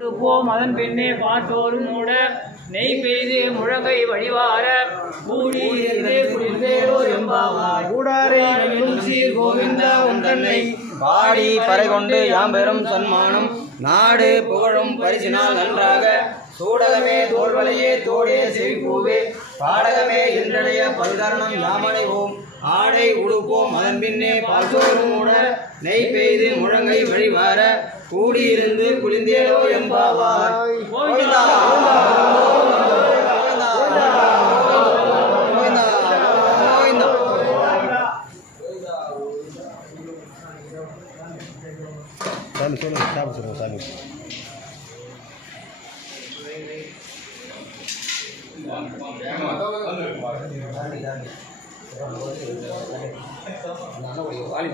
போம் அதன் பின்னே பாட்டோரும் மூட நெய் பெய்து முழங்கை வழிவார கூடி சீர் கோவிந்த உந்தன்னை பாடி பறை கொண்டு யாம்பெரும் சன்மானம் நாடு புகழும் பரிசினால் நன்றாக சூடகமே தோல்வலையே தோடே செவிப்பூவே பாடகமே என்றடைய பல்கரணம் யாமனைவோம் ஆடை உடுப்போம் அதன் பின்னே பாசோரும் மூட நெய் பெய்து முழங்கை வழிவார கூடியிருந்து குளிந்தேலோ எம்பாவார். கோவிந்தா சாமி சொல்லுங்க, சாமி சொல்லுங்க, சாமி. வாலி